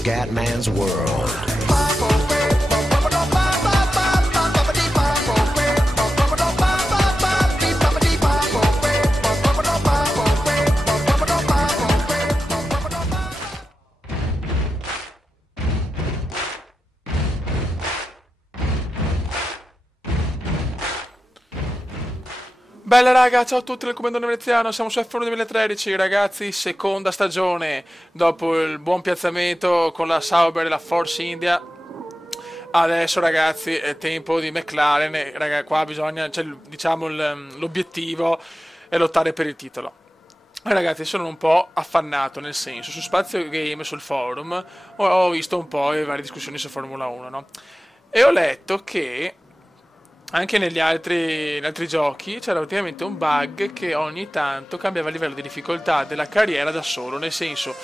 Scatman's World. Bella raga, ciao a tutti del Comandone Veneziano, siamo su F1 2013 ragazzi, seconda stagione, dopo il buon piazzamento con la Sauber e la Force India. Adesso ragazzi è tempo di McLaren, raga, qua bisogna, cioè, diciamo l'obiettivo è lottare per il titolo. Ragazzi, sono un po' affannato, nel senso, su Spazio Game, sul forum, ho visto un po' le varie discussioni su Formula 1, no? E ho letto che anche negli altri giochi c'era praticamente un bug che ogni tanto cambiava il livello di difficoltà della carriera da solo, nel senso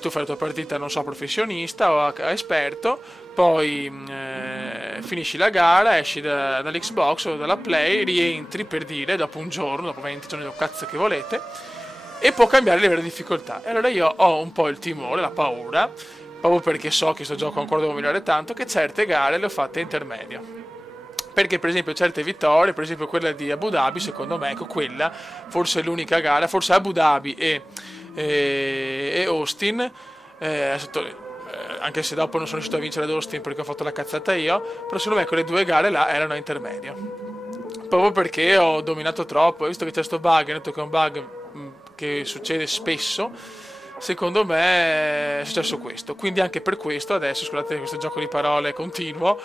tu fai la tua partita, non so, professionista o a esperto, poi finisci la gara, esci dall'Xbox o dalla Play, rientri per dire dopo un giorno, dopo 20 giorni, o cazzo che volete, e può cambiare il livello di difficoltà. E allora io ho un po' il timore, la paura, proprio perché so che questo gioco ancora devo migliorare tanto, che certe gare le ho fatte intermedio. Perché per esempio certe vittorie, per esempio quella di Abu Dhabi, secondo me, ecco, quella forse è l'unica gara, forse Abu Dhabi e Austin, anche se dopo non sono riuscito a vincere ad Austin perché ho fatto la cazzata io, però secondo me quelle due gare là erano a intermedio, proprio perché ho dominato troppo, visto che c'è sto bug, ho detto che è un bug che succede spesso. Secondo me è successo questo, quindi anche per questo adesso, scusate questo gioco di parole continuo,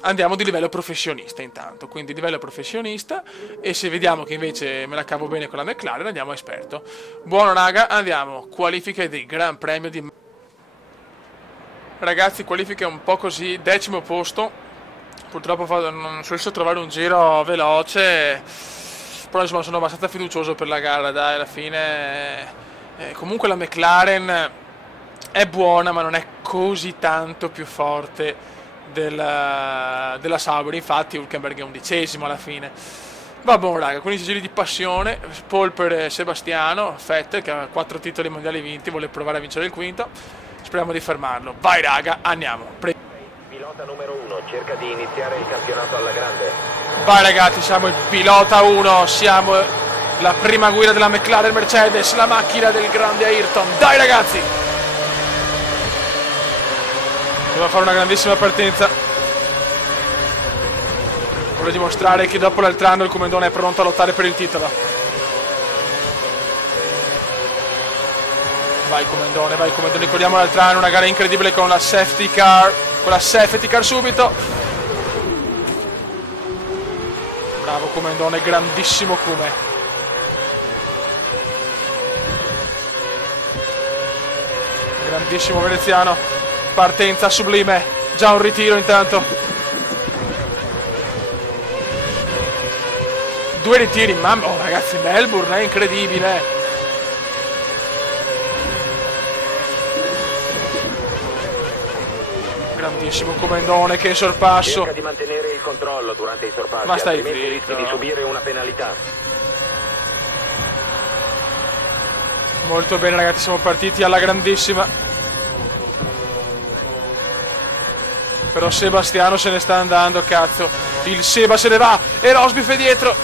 andiamo di livello professionista intanto, quindi livello professionista, e se vediamo che invece me la cavo bene con la McLaren andiamo a esperto. Buono raga, andiamo, qualifiche del Gran Premio di... Ragazzi, qualifiche un po' così, 10° posto, purtroppo non sono riuscito a trovare un giro veloce, però insomma sono abbastanza fiducioso per la gara, dai, alla fine comunque la McLaren è buona ma non è così tanto più forte della Sauber, infatti Hülkenberg è 11° alla fine. Va buono raga, 15 giri di passione, pole per Sebastiano Vettel che ha 4 titoli mondiali vinti, vuole provare a vincere il quinto, speriamo di fermarlo. Vai raga, andiamo. Pilota numero 1 cerca di iniziare il campionato alla grande. Vai ragazzi, siamo il pilota 1, siamo la prima guida della McLaren Mercedes, la macchina del grande Ayrton. Dai ragazzi! Devo fare una grandissima partenza. Voglio dimostrare che dopo l'altro anno il Comandone è pronto a lottare per il titolo. Vai Comandone, ricordiamo l'altro anno, una gara incredibile con la safety car. Con la safety car subito. Bravo Comandone, grandissimo Come. Grandissimo veneziano. Partenza sublime. Già un ritiro intanto. 2 ritiri, mamma. Oh ragazzi, Melbourne è incredibile. Grandissimo Comandone, che sorpasso. Cerca di mantenere il controllo durante i sorpassi, ma stai altrimenti zitto, rischi di subire una penalità. Molto bene ragazzi, siamo partiti alla grandissima. Però Sebastiano se ne sta andando, cazzo. Il Seba se ne va e Rosberg è dietro.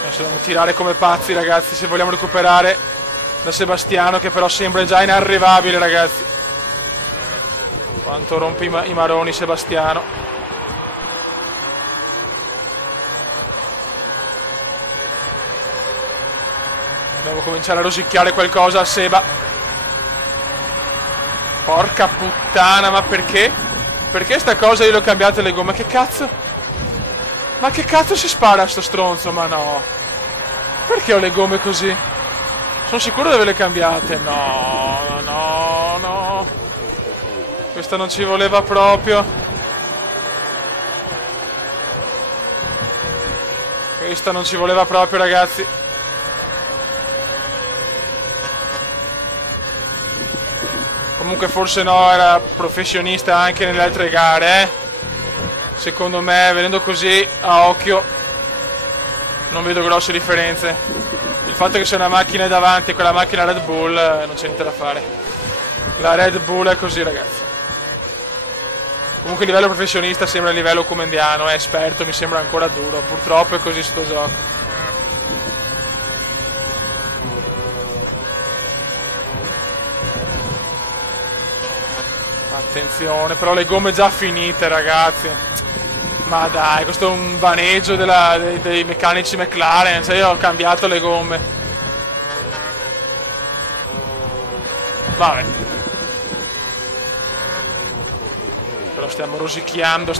Adesso dobbiamo tirare come pazzi ragazzi se vogliamo recuperare da Sebastiano, che però sembra già inarrivabile ragazzi. Quanto rompe i maroni Sebastiano. Devo cominciare a rosicchiare qualcosa a Seba. Porca puttana, ma perché? Perché sta cosa io l'ho cambiate le gomme? Che cazzo? Ma che cazzo si spara a sto stronzo? Ma no. Perché ho le gomme così? Sono sicuro di averle cambiate. No, no, no. Questa non ci voleva proprio. Questa non ci voleva proprio ragazzi. Comunque forse no, era professionista anche nelle altre gare, Secondo me, vedendo così a occhio, Non vedo grosse differenze. Il fatto che sia una macchina davanti e quella macchina Red Bull, non c'è niente da fare. La Red Bull è così, ragazzi. Comunque a livello professionista sembra a livello comendiano, è esperto, mi sembra ancora duro. Purtroppo è così sto gioco. Attenzione, però le gomme già finite, ragazzi. Ma dai, questo è un vaneggio dei meccanici McLaren. Cioè, io ho cambiato le gomme. Vabbè. Però stiamo rosicchiando,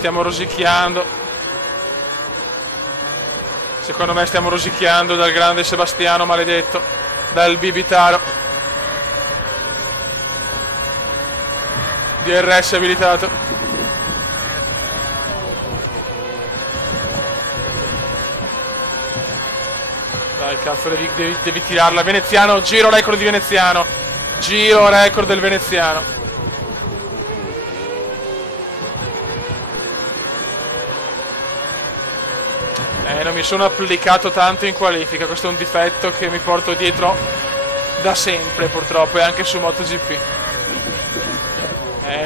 Secondo me stiamo rosicchiando dal grande Sebastiano maledetto, dal Bibitaro. DRS abilitato. Dai, cazzo, devi tirarla. Veneziano, giro record di Veneziano. Giro record del Veneziano. Non mi sono applicato tanto in qualifica. Questo è un difetto che mi porto dietro da sempre, purtroppo, e anche su MotoGP.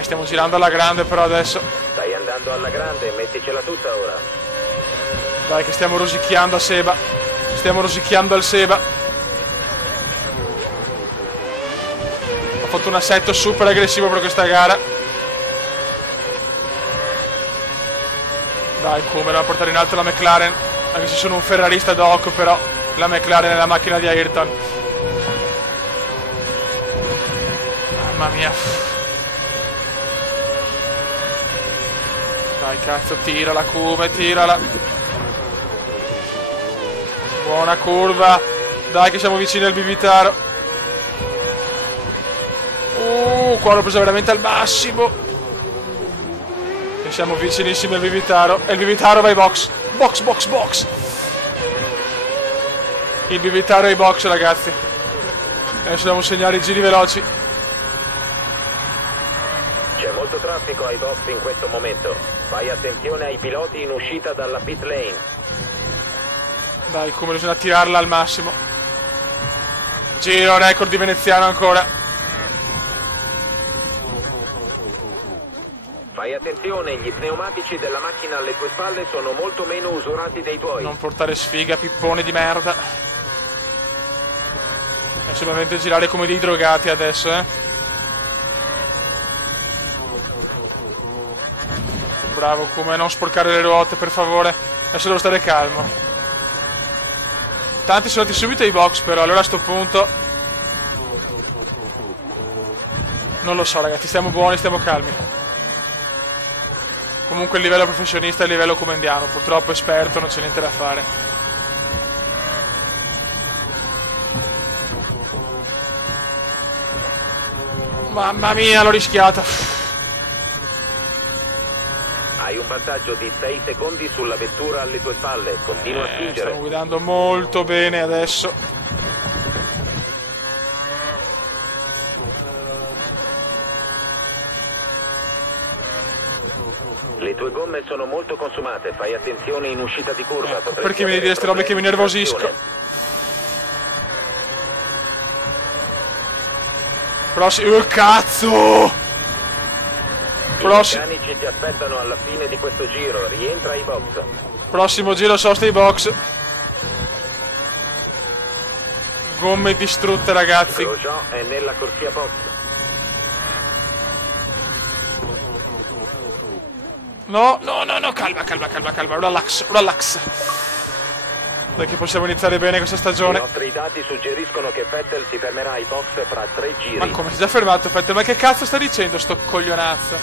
Stiamo girando alla grande però adesso. Stai andando alla grande, metticela tutta ora. Dai che stiamo rosicchiando a Seba. Stiamo rosicchiando al Seba. Ho fatto un assetto super aggressivo per questa gara. Dai, come dobbiamo portare in alto la McLaren. Anche se sono un ferrarista doc, però la McLaren è la macchina di Ayrton. Mamma mia. Dai cazzo, tirala Come, tirala. Buona curva. Dai che siamo vicini al Bibitaro. Qua l'ho preso veramente al massimo. E siamo vicinissimi al Bibitaro. E il Bibitaro va ai box. Box. Il Bibitaro ai box, ragazzi. Adesso dobbiamo segnare i giri veloci. C'è molto traffico ai box in questo momento. Fai attenzione ai piloti in uscita dalla pit lane. Dai, come bisogna tirarla al massimo. Giro record di Veneziano ancora. Fai attenzione, gli pneumatici della macchina alle tue spalle sono molto meno usurati dei tuoi. Non portare sfiga, pippone di merda. È solamente girare come dei drogati adesso, Bravo, come non sporcare le ruote, per favore. Adesso devo stare calmo. Tanti sono andati subito ai box, però allora a sto punto non lo so, ragazzi, stiamo buoni, stiamo calmi. Comunque il livello professionista è il livello comendiano. Purtroppo esperto, non c'è niente da fare. Mamma mia, l'ho rischiata. Hai un vantaggio di 6 secondi sulla vettura alle tue spalle. Continua a spingere. Stiamo guidando molto bene adesso. Le tue gomme sono molto consumate. Fai attenzione in uscita di curva. Perché mi devi dire queste robe che mi nervosisco? Cazzo! I meccanici ti aspettano alla fine di questo giro. Rientra ai box. Prossimo giro sosta ai box. Gomme distrutte, ragazzi. Grosjean è nella corsia box. No, calma. Relax. Dai che possiamo iniziare bene questa stagione. I nostri dati suggeriscono che Vettel si fermerà ai box fra 3 giri. Ma come, si è già fermato Vettel? Ma che cazzo sta dicendo sto coglionazzo?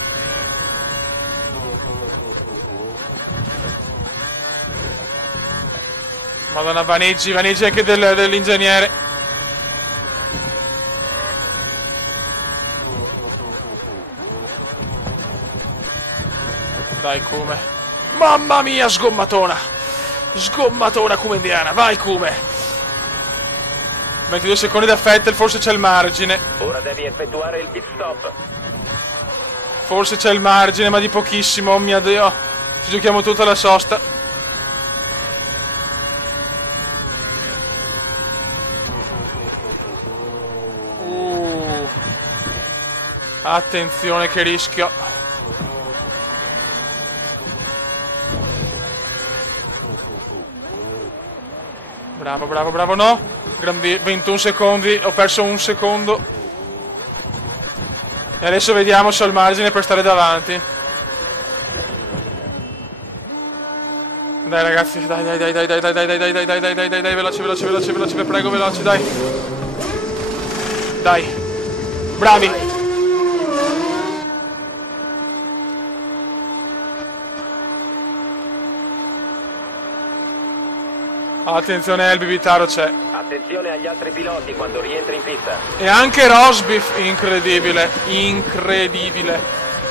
Madonna, vaneggi anche dell'ingegnere. Dai Come. Mamma mia, sgommatona come indiana. Vai Come. 22 secondi da Vettel, forse c'è il margine. Ora devi effettuare il pit stop. Forse c'è il margine, ma di pochissimo. Oh mio Dio. Ci giochiamo tutta la sosta. Attenzione che rischio. Bravo, bravo, bravo, no. 21 secondi, ho perso un secondo. E adesso vediamo se ho il margine per stare davanti. Dai ragazzi, dai, veloce, prego, veloce, dai. Dai. Bravi. Attenzione, il Bibitaro c'è. Attenzione agli altri piloti quando rientri in pista. E anche Rosbiff, incredibile, incredibile.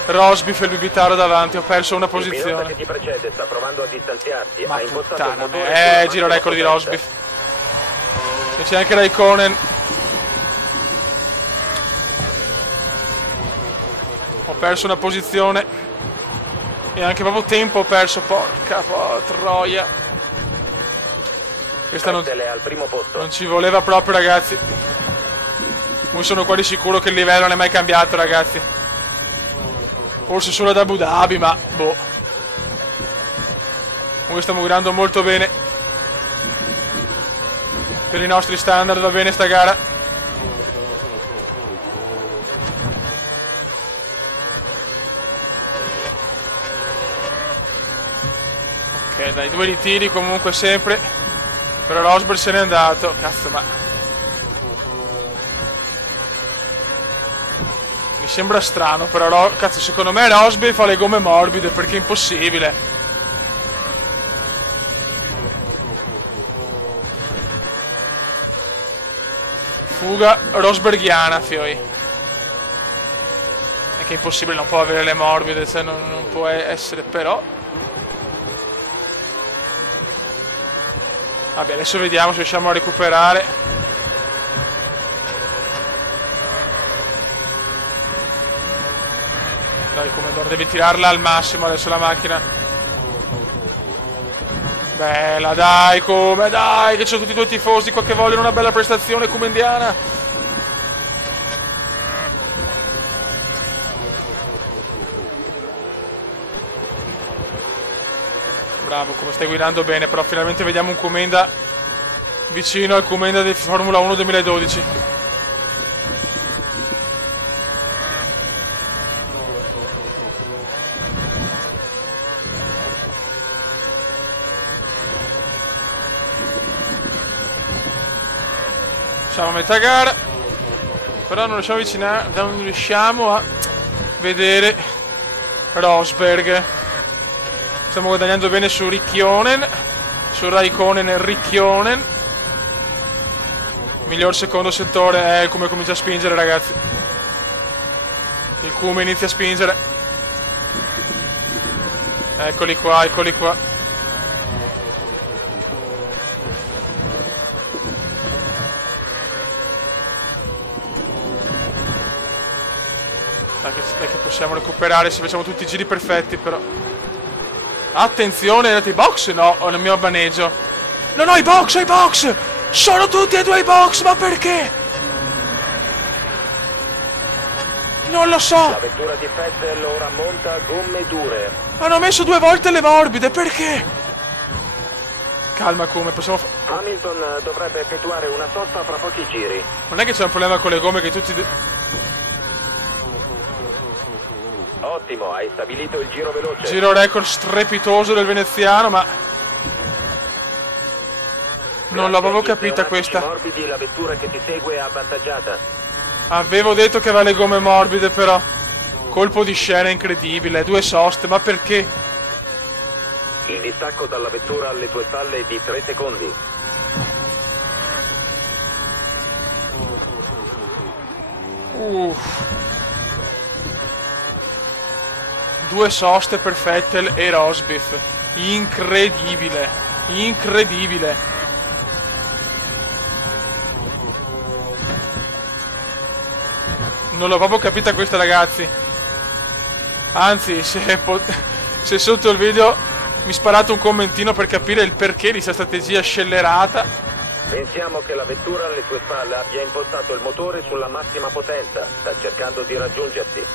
Rosbiff e il Bibitaro davanti, ho perso una posizione. Il pilota che ti precede sta provando a distanziarsi. Ma ha impostato il puttana, motore giro record di Rosbiff. E c'è anche Raikkonen. Ho perso una posizione. E anche proprio tempo ho perso, porca troia. Questa non ci voleva proprio, ragazzi. Io sono quasi sicuro che il livello non è mai cambiato, ragazzi. Forse solo ad Abu Dhabi, ma boh. Noi stiamo guidando molto bene. Per i nostri standard va bene sta gara. Ok, dai, 2 ritiri comunque sempre. Però Rosberg se n'è andato. Cazzo, ma mi sembra strano. Però cazzo, secondo me Rosberg fa le gomme morbide, perché è impossibile. Fuga rosberghiana, fioi. È che è impossibile, non può avere le morbide, cioè non può essere, però. Vabbè, adesso vediamo se riusciamo a recuperare. Dai, Comandore, devi tirarla al massimo adesso la macchina. Bella, dai, come, dai, che c'ho tutti i tuoi tifosi qua che vogliono una bella prestazione comendiana. Bravo, come stai guidando bene, però finalmente vediamo un Comenda vicino al Comenda di Formula 1 2012. Siamo a metà gara, però non riusciamo a vedere Rosberg. Stiamo guadagnando bene su Rikkionen, su Raikkonen e Rikkionen. Miglior secondo settore è come comincia a spingere, ragazzi. Il Kuma inizia a spingere. Eccoli qua, eccoli qua. Dai che possiamo recuperare se facciamo tutti i giri perfetti, però. Attenzione, i box? No, ho il mio baneggio. Non ho i box, ho i box! Sono tutti e due i box, ma perché? Non lo so. La vettura di Vettel ora monta gomme dure. Hanno messo 2 volte le morbide, perché? Calma, come possiamo fare? Hamilton dovrebbe effettuare una sosta fra pochi giri. Non è che c'è un problema con le gomme che tutti... Ottimo, hai stabilito il giro veloce. Giro record strepitoso del veneziano, ma non l'avevo capita questa. Morbidi, la vettura che ti segue è avvantaggiata. Avevo detto che aveva le gomme morbide, però colpo di scena incredibile, 2 soste, ma perché? Il distacco dalla vettura alle tue spalle è di 3 secondi. Uff. 2 soste per Vettel e Rosbiff. Incredibile. Incredibile. Non l'ho proprio capita questa, ragazzi. Anzi, se sotto il video mi sparate un commentino per capire il perché di questa strategia scellerata, Pensiamo che la vettura alle tue spalle abbia impostato il motore sulla massima potenza. Sta cercando di raggiungerti.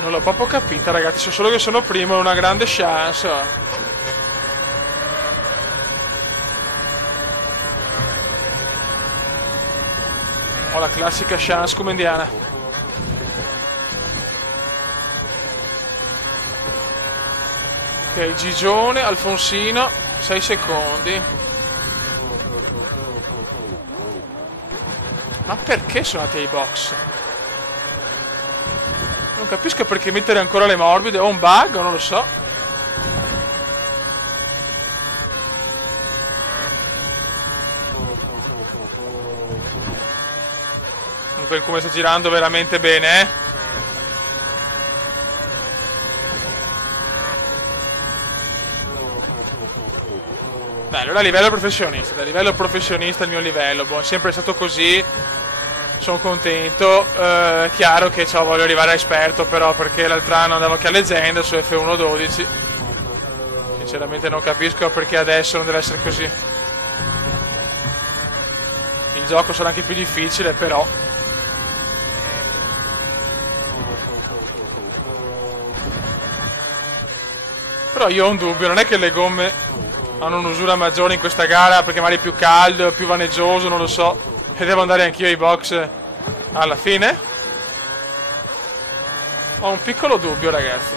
Non l'ho proprio capita, ragazzi. So solo che sono primo, è una grande chance. Ho la classica chance come indiana. Ok, Gigione, Alfonsino, 6 secondi. Ma perché sono andati ai box? Non capisco perché mettere ancora le morbide. Ho un bug o non lo so. Comunque il come sta girando veramente bene, eh. Beh, allora a livello professionista. Da livello professionista il mio livello. Boh, è sempre stato così. Sono contento, chiaro che voglio arrivare a esperto però, perché l'altro anno andavo anche a leggenda su F1 12. Sinceramente non capisco perché adesso non deve essere così. Il gioco sarà anche più difficile, però io ho un dubbio, non è che le gomme hanno un'usura maggiore in questa gara perché magari è più caldo, più vaneggiato, non lo so. E devo andare anch'io ai box alla fine? Ho un piccolo dubbio, ragazzi.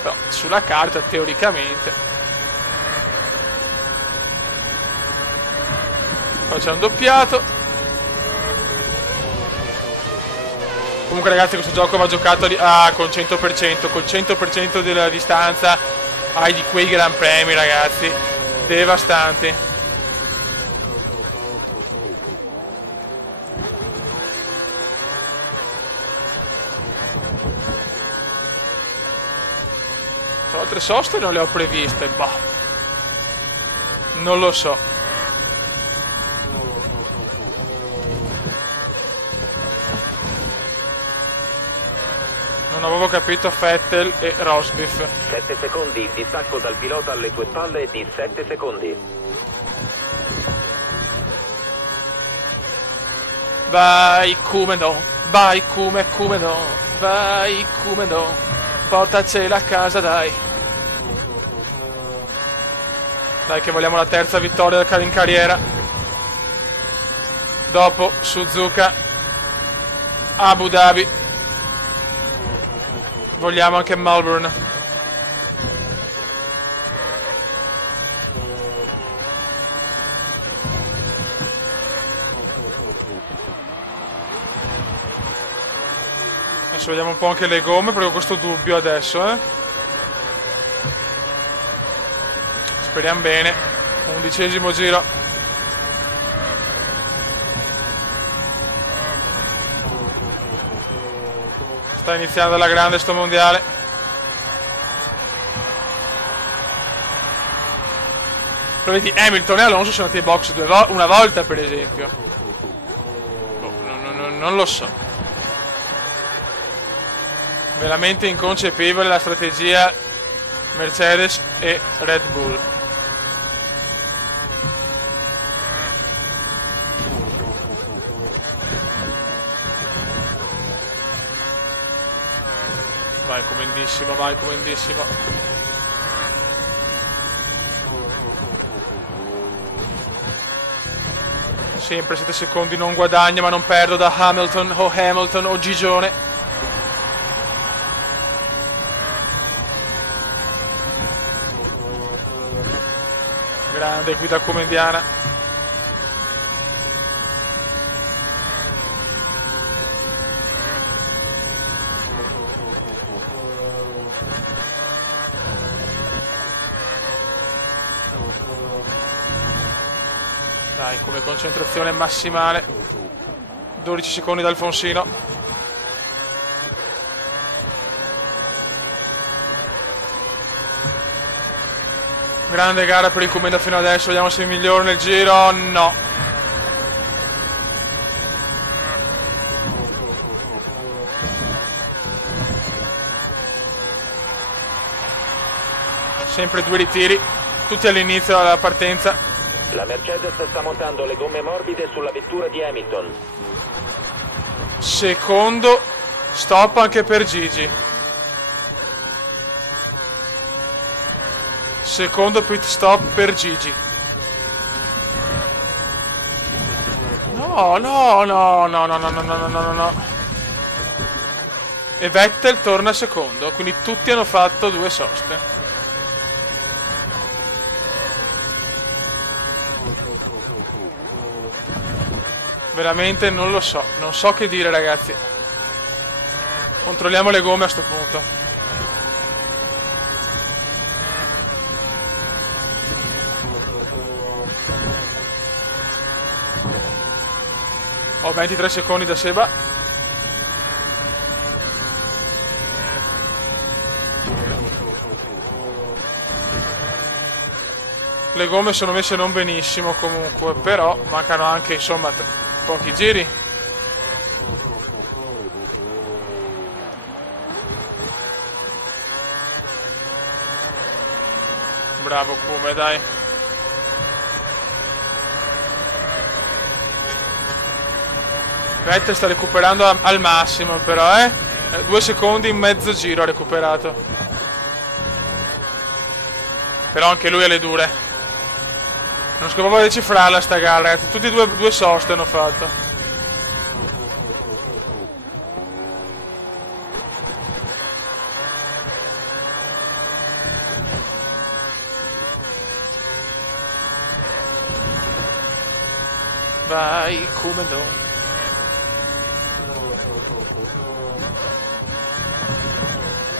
Però sulla carta, teoricamente. Poi c'è un doppiato. Comunque, ragazzi, questo gioco va giocato con 100%. Col 100% della distanza hai di quei gran premi, ragazzi. Devastanti. Altre soste non le ho previste, bah, non lo so. Non avevo capito Vettel e Rosberg. 7 secondi, distacco dal pilota alle tue spalle di 7 secondi. Vai Kumedon, vai Kumedon, vai Kumedon, portacela a casa, dai. Dai che vogliamo la terza vittoria in carriera. Dopo Suzuka, Abu Dhabi. Vogliamo anche Melbourne. Adesso vediamo un po' anche le gomme, perché ho questo dubbio adesso, Speriamo bene. 11° giro. Sta iniziando alla grande sto mondiale. Però vedi, Hamilton e Alonso sono andati ai box una volta, per esempio. Non lo so. Veramente inconcepibile la strategia Mercedes e Red Bull. Vai comodissimo, vai comodissimo. Sempre 7 secondi non guadagna, ma non perdo da Hamilton o Gigione. Grande guida comendiana. Dai, come concentrazione massimale. 12 secondi da Alfonsino. Grande gara per il Comenda fino adesso. Vediamo se migliora nel giro. No. Sempre 2 ritiri, tutti all'inizio della partenza. La Mercedes sta montando le gomme morbide sulla vettura di Hamilton. Secondo stop anche per Gigi. Secondo pit stop per Gigi. No. E Vettel torna secondo, quindi tutti hanno fatto 2 soste. Veramente non lo so, non so che dire, ragazzi. Controlliamo le gomme a sto punto. Ho 23 secondi da Seba. Le gomme sono messe non benissimo comunque, però mancano anche, insomma, pochi giri. Bravo Come, dai. Vettel sta recuperando al massimo, però, 2 secondi in mezzo giro ha recuperato. Però anche lui ha le dure. Non scopavo di cifrarla sta gara, ragazzi. Tutti due soste hanno fatto. Vai, come no.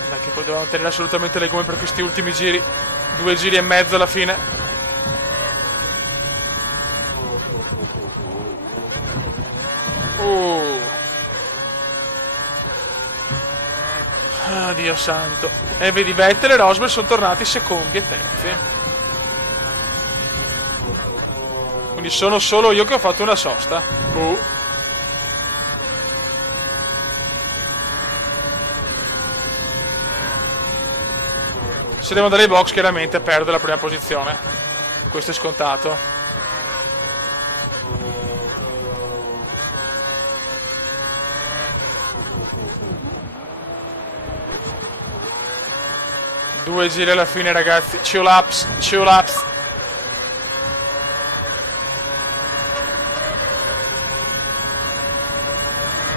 Dai, che poi dobbiamo tenere assolutamente le gomme per questi ultimi giri. 2 giri e mezzo alla fine. Dio santo. E vedi, Vettel e Rosberg sono tornati secondi e terzi. Quindi sono solo io che ho fatto una sosta. Se devo andare ai box, chiaramente perdo la prima posizione. Questo è scontato. Due giri alla fine, ragazzi. 2 laps.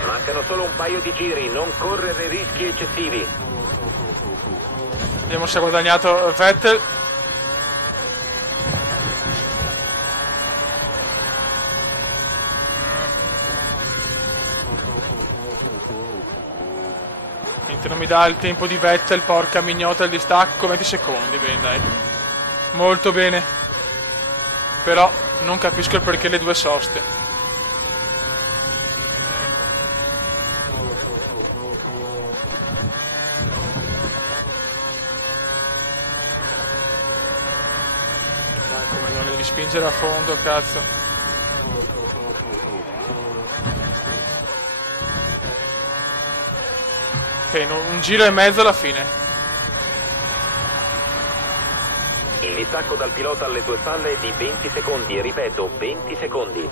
Mancano solo un paio di giri, non correre rischi eccessivi. Vediamo se ha guadagnato Vettel. Non mi dà il tempo di Vettel, porca mignota, il distacco, 20 secondi, bene, dai. Molto bene. Però non capisco il perché le 2 soste. Dai, come non devi spingere a fondo, cazzo. Ok, un giro e mezzo alla fine. Il distacco dal pilota alle tue spalle è di 20 secondi, e ripeto, 20 secondi.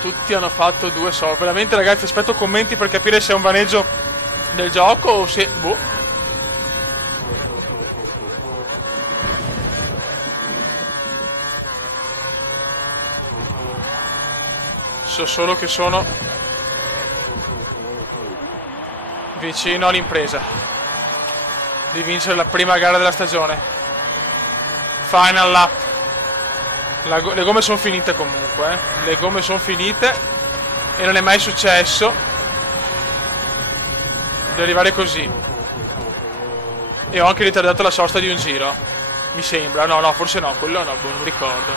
Tutti hanno fatto 2 soste. Veramente, ragazzi, aspetto commenti per capire se è un vaneggio del gioco o se... boh. So solo che sono vicino all'impresa di vincere la prima gara della stagione. Final lap. Le gomme sono finite comunque, le gomme sono finite e non è mai successo di arrivare così. E ho anche ritardato la sosta di un giro, mi sembra. No, forse no, quello no, non ricordo.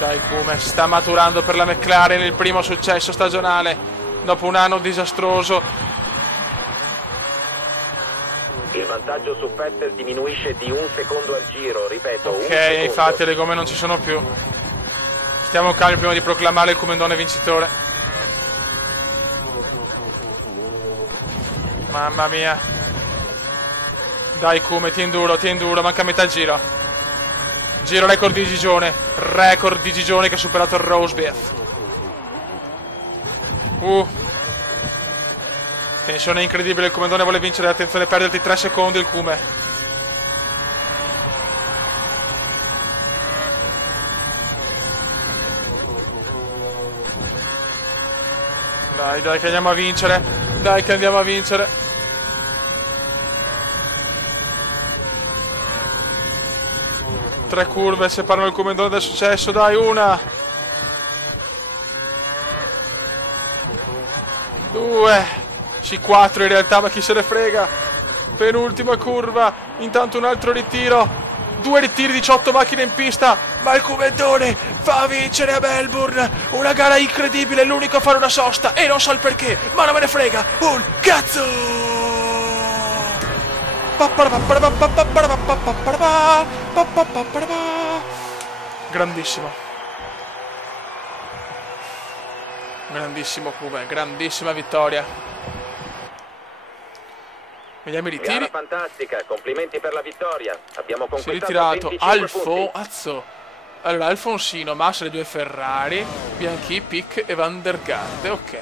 Dai, Come sta maturando per la McLaren, il primo successo stagionale dopo un anno disastroso. Il vantaggio su Vettel diminuisce di 1 secondo al giro, ripeto, ok, infatti le gomme non ci sono più. Stiamo calmi prima di proclamare il Commendone vincitore. Mamma mia. Dai Come, tieni duro, manca metà giro. Giro record di Gigione che ha superato il Rosebeef. Tensione incredibile, il Comendone vuole vincere, attenzione, perderti 3 secondi il Cume. Dai che andiamo a vincere. 3 curve separano il Comendone dal successo, dai, 1, 2, C4 in realtà, ma chi se ne frega. Penultima curva, intanto un altro ritiro, 2 ritiri, 18 macchine in pista, ma il Comendone fa vincere a Melbourne, una gara incredibile, l'unico a fare una sosta e non so il perché, ma non me ne frega un cazzo. Grandissimo Cume, grandissima vittoria. Vediamo i ritiri. Gara fantastica, complimenti per la vittoria. Abbiamo Si è conquistato ritirato 25 punti. Allora, Alfonsino, Massa, le 2 Ferrari, Bianchi, Pic e Van der Garde, ok.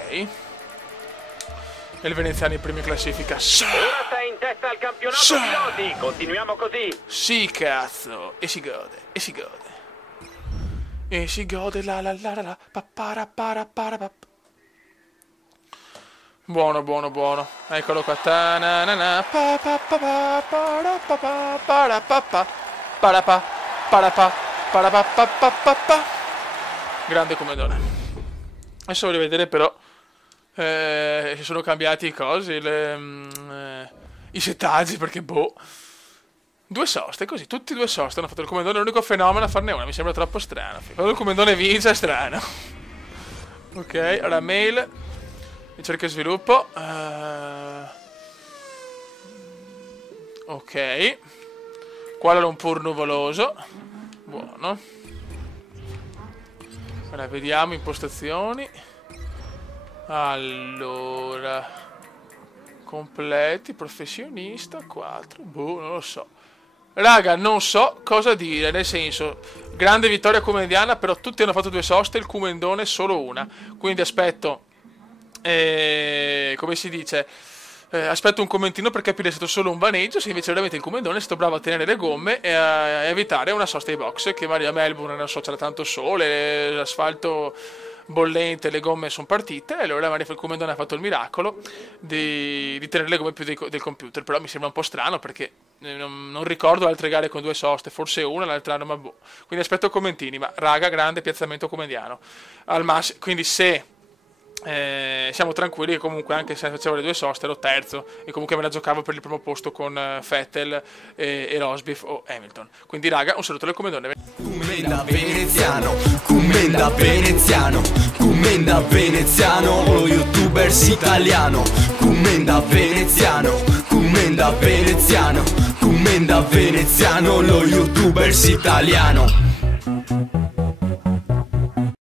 E il veneziano in prima classifica. Ora sei in testa al campionato piloti, continuiamo così. Sì, cazzo. E si gode, la, para. Buono. Eccolo qua. Grande Comendone. Adesso voglio vedere però si sono cambiati i cosi, i settaggi, perché 2 soste, così, tutti 2 soste hanno fatto il Comendone, l'unico fenomeno a farne una, mi sembra troppo strano. Quando il Comendone vince è strano. Ok, ora mail, ricerca e sviluppo. Ok, Kuala Lumpur nuvoloso, buono. Ora vediamo impostazioni. Allora, completi, professionista, 4, non lo so. Raga, non so cosa dire, nel senso, grande vittoria comediana, però tutti hanno fatto 2 soste, il Comendone solo una. Quindi aspetto, come si dice, aspetto un commentino per capire se è stato solo un vaneggio, se invece veramente il Comendone è stato bravo a tenere le gomme e a evitare una sosta ai box, che magari a Melbourne, non so, c'era tanto sole, l'asfalto bollente, le gomme sono partite, e allora magari il Comendone ha fatto il miracolo di tenere le gomme più del computer. Però mi sembra un po' strano, perché non ricordo altre gare con 2 soste, forse una, l'altra anno, ma boh. Quindi aspetto commentini, ma raga, grande piazzamento comendiano al massimo. Quindi se siamo tranquilli che comunque anche se facevo le 2 soste ero terzo, e comunque me la giocavo per il primo posto con Vettel e Rosberg o Hamilton. Quindi raga, un saluto del Comendone. Commenda veneziano, lo youtubers italiano. Commenda veneziano, lo youtubers italiano.